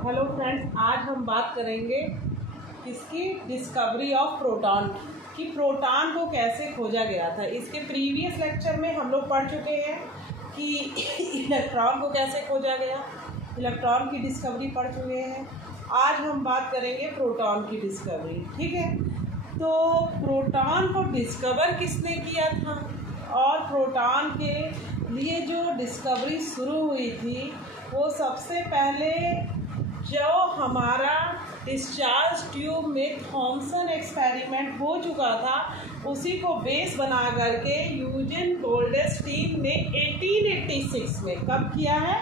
Hello friends, आज हम बात करेंगे इसकी डिस्कवरी ऑफ प्रोटॉन कि प्रोटॉन को कैसे खोजा गया था। इसके प्रीवियस लेक्चर में हम लोग पढ़ चुके हैं कि इलेक्ट्रॉन को कैसे खोजा गया, इलेक्ट्रॉन की डिस्कवरी पढ़ चुके हैं। आज हम बात करेंगे प्रोटॉन की डिस्कवरी। ठीक है, तो प्रोटॉन को डिस्कवर किसने किया था और प्रोटॉन के लिए जो डिस्कवरी शुरू हुई थी वो सबसे पहले जो हमारा डिस्चार्ज ट्यूब में थॉमसन एक्सपेरिमेंट हो चुका था उसी को बेस बना करके यूजिन गोल्डस्टीन ने 1886 में, कब किया है,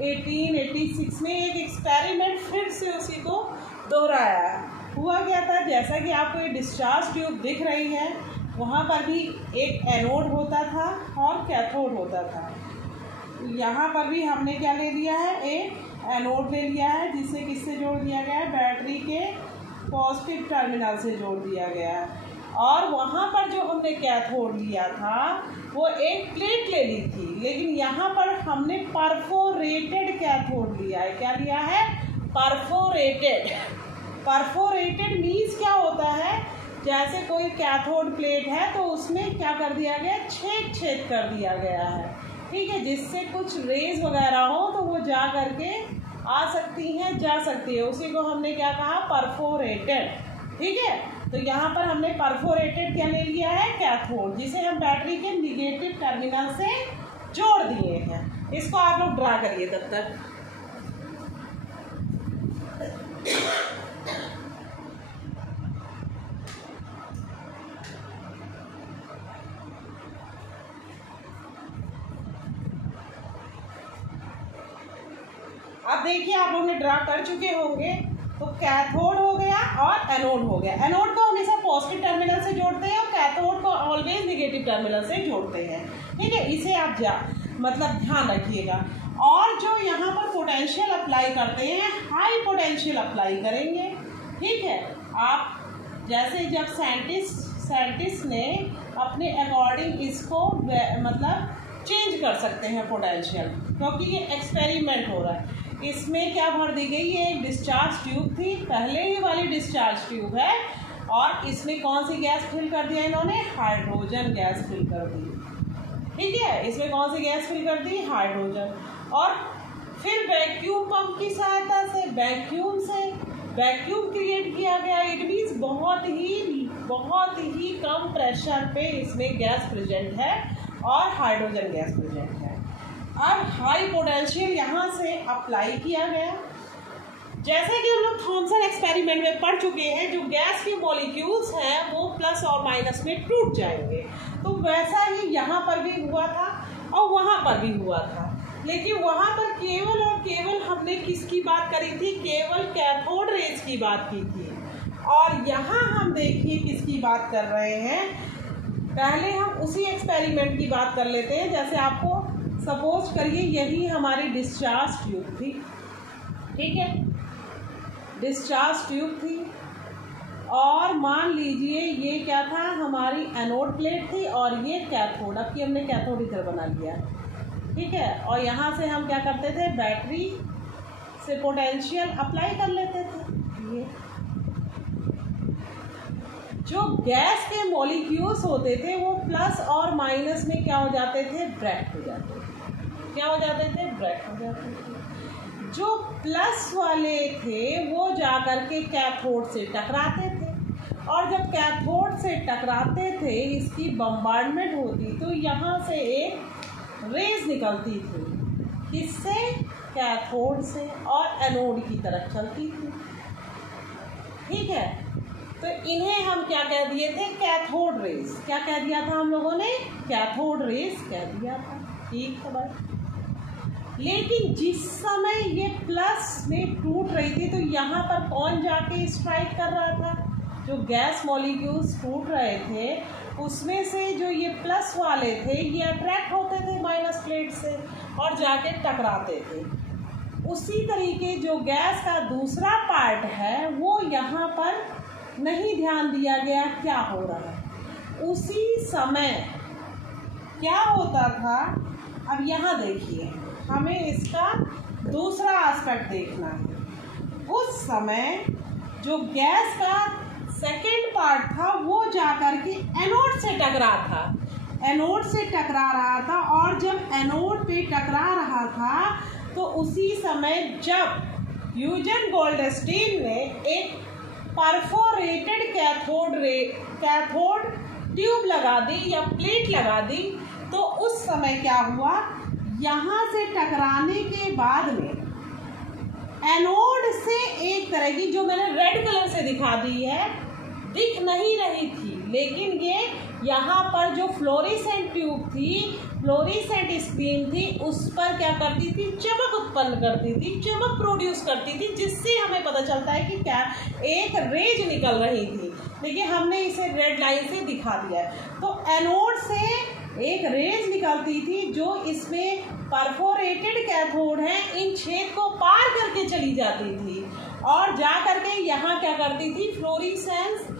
1886 में एक एक्सपेरिमेंट फिर से उसी को दोहराया। हुआ क्या था, जैसा कि आपको ये डिस्चार्ज ट्यूब दिख रही है, वहाँ पर भी एक एनोड होता था और कैथोड होता था। यहाँ पर भी हमने क्या ले लिया है, एक एनोड ले लिया है जिसे किससे जोड़ दिया गया है, बैटरी के पॉजिटिव टर्मिनल से जोड़ दिया गया है। और वहाँ पर जो हमने कैथोड लिया था वो एक प्लेट ले ली थी, लेकिन यहाँ पर हमने परफोरेटेड कैथोड लिया है। क्या लिया है, परफोरेटेड। परफोरेटेड मीन्स क्या होता है, जैसे कोई कैथोड प्लेट है तो उसमें क्या कर दिया गया, छेद कर दिया गया है। ठीक है, जिससे कुछ रेज वगैरह हो तो वो जा करके आ सकती हैं, जा सकती है। उसी को हमने क्या कहा, परफोरेटेड। ठीक है, तो यहाँ पर हमने परफोरेटेड क्या ले लिया है, कैथोड, जिसे हम बैटरी के निगेटिव टर्मिनल से जोड़ दिए हैं। इसको आप लोग ड्रा करिए तब तक। अब देखिए, आप लोग ने ड्रा कर चुके होंगे। तो कैथोड हो गया और एनोड हो गया। एनोड को हमेशा पॉजिटिव टर्मिनल से जोड़ते हैं और कैथोड को ऑलवेज नेगेटिव टर्मिनल से जोड़ते हैं। ठीक है, इसे आप मतलब ध्यान रखिएगा। और जो यहाँ पर पोटेंशियल अप्लाई करते हैं, हाई पोटेंशियल अप्लाई करेंगे। ठीक है, आप जैसे जब साइंटिस्ट ने अपने अकॉर्डिंग इसको मतलब चेंज कर सकते हैं पोटेंशियल, क्योंकि ये एक्सपेरिमेंट हो रहा है। इसमें क्या भर दी गई, ये एक डिस्चार्ज ट्यूब थी, पहले ही वाली डिस्चार्ज ट्यूब है, और इसमें कौन सी गैस फिल कर दिया इन्होंने, हाइड्रोजन गैस फिल कर दी। ठीक है, इसमें कौन सी गैस फिल कर दी, हाइड्रोजन। और फिर वैक्यूम पंप की सहायता से वैक्यूम क्रिएट किया गया। इट मीन्स बहुत ही कम प्रेशर पे इसमें गैस प्रेजेंट है और हाइड्रोजन गैस प्रेजेंट है। अब हाई पोटेंशियल यहाँ से अप्लाई किया गया। जैसे कि हम लोग थॉमसन एक्सपेरिमेंट में पढ़ चुके हैं, जो गैस के मॉलिक्यूल्स हैं वो प्लस और माइनस में टूट जाएंगे। तो वैसा ही यहाँ पर भी हुआ था और वहाँ पर भी हुआ था। लेकिन वहाँ पर केवल और केवल हमने किसकी बात करी थी, केवल कैथोड रेज की बात की थी। और यहाँ हम देखिए किसकी बात कर रहे हैं। पहले हम उसी एक्सपेरिमेंट की बात कर लेते हैं। जैसे आपको सपोज करिए यही हमारी डिस्चार्ज ट्यूब थी। ठीक है, डिस्चार्ज ट्यूब थी और मान लीजिए ये क्या था, हमारी एनोड प्लेट थी और ये कैथोड। अब की हमने कैथोड इधर बना लिया। ठीक है, और यहाँ से हम क्या करते थे, बैटरी से पोटेंशियल अप्लाई कर लेते थे। ये जो गैस के मॉलिक्यूल्स होते थे वो प्लस और माइनस में क्या हो जाते थे, ब्रेक हो जाते थे। क्या हो जाते थे, ब्रेक हो जाते थे। जो प्लस वाले थे वो जाकर के कैथोड से टकराते थे, और जब कैथोड से टकराते थे इसकी बम्बार्डमेंट होती तो यहाँ से एक रेज निकलती थी, किससे, कैथोड से, और एनोड की तरफ चलती थी। ठीक है, तो इन्हें हम क्या कह दिए थे, कैथोड रेज। क्या कह दिया था हम लोगों ने, कैथोड रेज कह दिया था। ठीक है भाई, लेकिन जिस समय ये प्लस में टूट रही थी तो यहाँ पर कौन जाके स्ट्राइक कर रहा था, जो गैस मॉलिक्यूल्स टूट रहे थे उसमें से जो ये प्लस वाले थे ये अट्रैक्ट होते थे माइनस प्लेट से और जाके टकराते थे। उसी तरीके जो गैस का दूसरा पार्ट है वो यहाँ पर नहीं ध्यान दिया गया क्या हो रहा है। उसी समय क्या होता था, अब यहाँ देखिए, हमें इसका दूसरा एस्पेक्ट देखना है। उस समय जो गैस का सेकेंड पार्ट था वो जाकर के एनोड से टकरा था, एनोड से टकरा रहा था। और जब एनोड पे टकरा रहा था तो उसी समय जब यूजन गोल्डस्टीन ने एक परफोरेटेड कैथोड ट्यूब लगा दी या प्लेट लगा दी, तो उस समय क्या हुआ, यहाँ से टकराने के बाद में एनोड से एक तरह की, जो मैंने रेड कलर से दिखा दी है, दिख नहीं रही थी, लेकिन ये यहाँ पर जो फ्लोरेसेंट ट्यूब थी, फ्लोरेसेंट स्क्रीन थी, उस पर क्या करती थी, चमक उत्पन्न करती थी, चमक प्रोड्यूस करती थी, जिससे हमें पता चलता है कि क्या एक रेज निकल रही थी। देखिए हमने इसे रेड लाइन से दिखा दिया है। तो एनोड से एक रेज निकलती थी जो इसमें परफोरेटेड कैथोड है, इन छेद को पार करके चली जाती थी और जा करके यहाँ क्या करती थी, फ्लोरेसेंस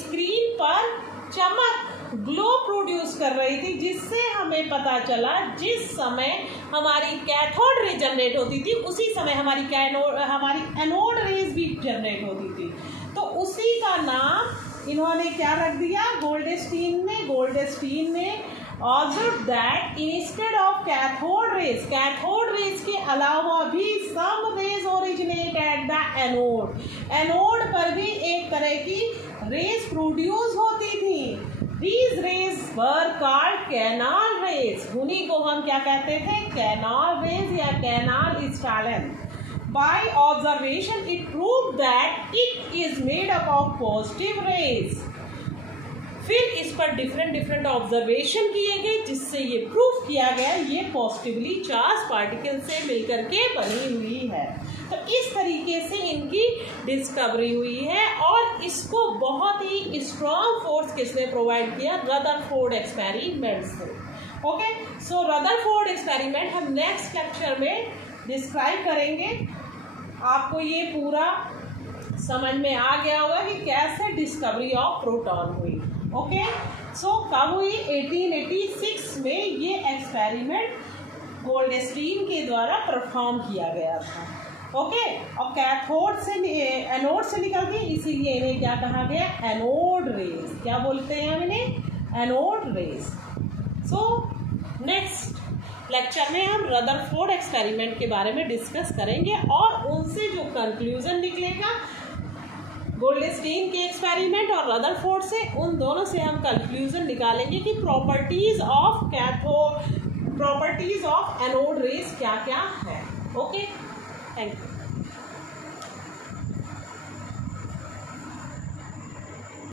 स्क्रीन पर चमक ग्लो प्रोड्यूस कर रही थी, जिससे हमें पता चला जिस समय हमारी कैथोड रे जनरेट होती थी उसी समय हमारी एनोड रेज भी जनरेट होती थी। तो उसी का नाम इन्होंने क्या रख दिया, गोल्डस्टीन ने observe that instead of cathode rays के अलावा भी some rays originate at the anode पर भी एक तरह की रेज प्रोड्यूस होती थी। These rays were called canal rays, उन्हीं को हम क्या कहते थे, canal rays या canal stolon। By observation it proved that it is made up of positive rays। फिर इस पर डिफरेंट ऑब्जर्वेशन किए गए, जिससे ये प्रूफ किया गया ये पॉजिटिवली चार्ज पार्टिकल से मिलकर के बनी हुई है। तो इस तरीके से इनकी डिस्कवरी हुई है और इसको बहुत ही स्ट्रॉन्ग फोर्स किसने प्रोवाइड किया, रदरफोर्ड एक्सपेरिमेंट से। ओके, सो रदरफोर्ड एक्सपेरिमेंट हम नेक्स्ट लेक्चर में डिस्क्राइब करेंगे। आपको ये पूरा समझ में आ गया होगा कि कैसे डिस्कवरी ऑफ प्रोटॉन हुई। ओके, सो कब हुई, 1886 में ये एक्सपेरिमेंट गोल्डस्टीन के द्वारा परफॉर्म किया गया था। ओके, और कैथोड से एनोड से निकलती, इसीलिए इन्हें क्या कहा गया, एनोड रेज। क्या बोलते हैं हम इन्हें, anode rays. So next lecture में हम रदरफोर्ड एक्सपेरिमेंट के बारे में डिस्कस करेंगे और उनसे जो कंक्लूजन निकलेगा गोल्डस्टीन के एक्सपेरिमेंट और रदरफोर्ड से, उन दोनों से हम कंक्लूजन निकालेंगे कि प्रॉपर्टीज ऑफ एनोड रेज क्या क्या है। Okay, thank you.